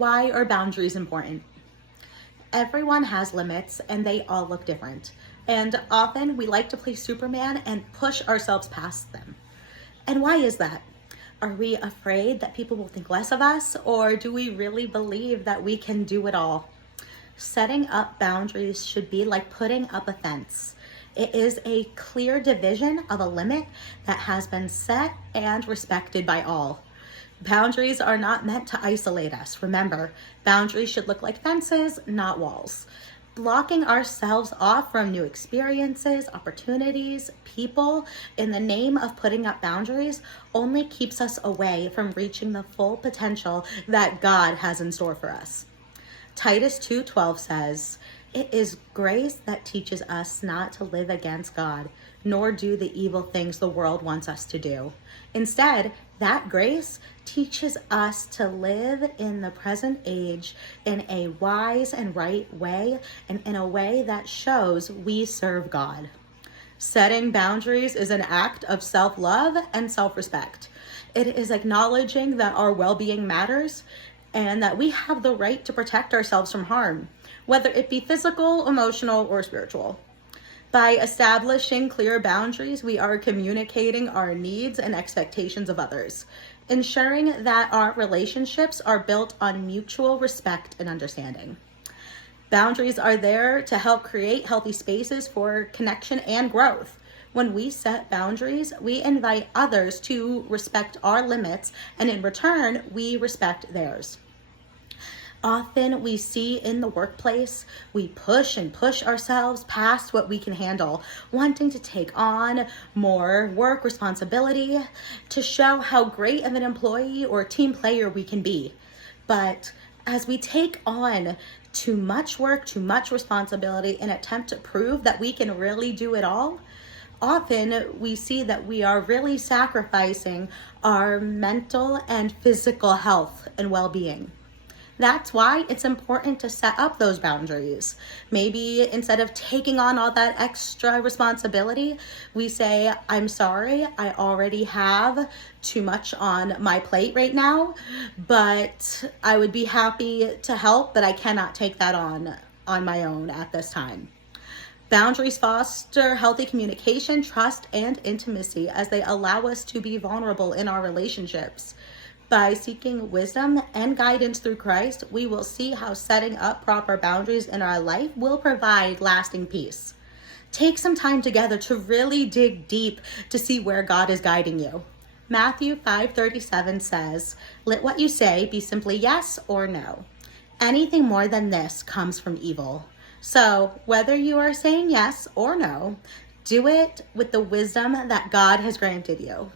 Why are boundaries important? Everyone has limits and they all look different. And often we like to play Superman and push ourselves past them. And why is that? Are we afraid that people will think less of us, or do we really believe that we can do it all? Setting up boundaries should be like putting up a fence. It is a clear division of a limit that has been set and respected by all. Boundaries are not meant to isolate us. Remember, boundaries should look like fences, not walls. Blocking ourselves off from new experiences, opportunities, people in the name of putting up boundaries only keeps us away from reaching the full potential that God has in store for us. Titus 2:12 says, "It is grace that teaches us not to live against God, nor do the evil things the world wants us to do. Instead, that grace teaches us to live in the present age in a wise and right way, and in a way that shows we serve God." Setting boundaries is an act of self-love and self-respect. It is acknowledging that our well-being matters and that we have the right to protect ourselves from harm, whether it be physical, emotional, or spiritual. By establishing clear boundaries, we are communicating our needs and expectations of others, ensuring that our relationships are built on mutual respect and understanding. Boundaries are there to help create healthy spaces for connection and growth. When we set boundaries, we invite others to respect our limits, and in return, we respect theirs. Often we see in the workplace, we push ourselves past what we can handle, wanting to take on more work responsibility to show how great of an employee or team player we can be. But as we take on too much work, too much responsibility, in an attempt to prove that we can really do it all, often we see that we are really sacrificing our mental and physical health and well-being. That's why it's important to set up those boundaries. Maybe instead of taking on all that extra responsibility, we say, "I'm sorry, I already have too much on my plate right now, but I would be happy to help, but I cannot take that on my own at this time." Boundaries foster healthy communication, trust, and intimacy as they allow us to be vulnerable in our relationships. By seeking wisdom and guidance through Christ, we will see how setting up proper boundaries in our life will provide lasting peace. Take some time together to really dig deep to see where God is guiding you. Matthew 5:37 says, "Let what you say be simply yes or no. Anything more than this comes from evil." So whether you are saying yes or no, do it with the wisdom that God has granted you.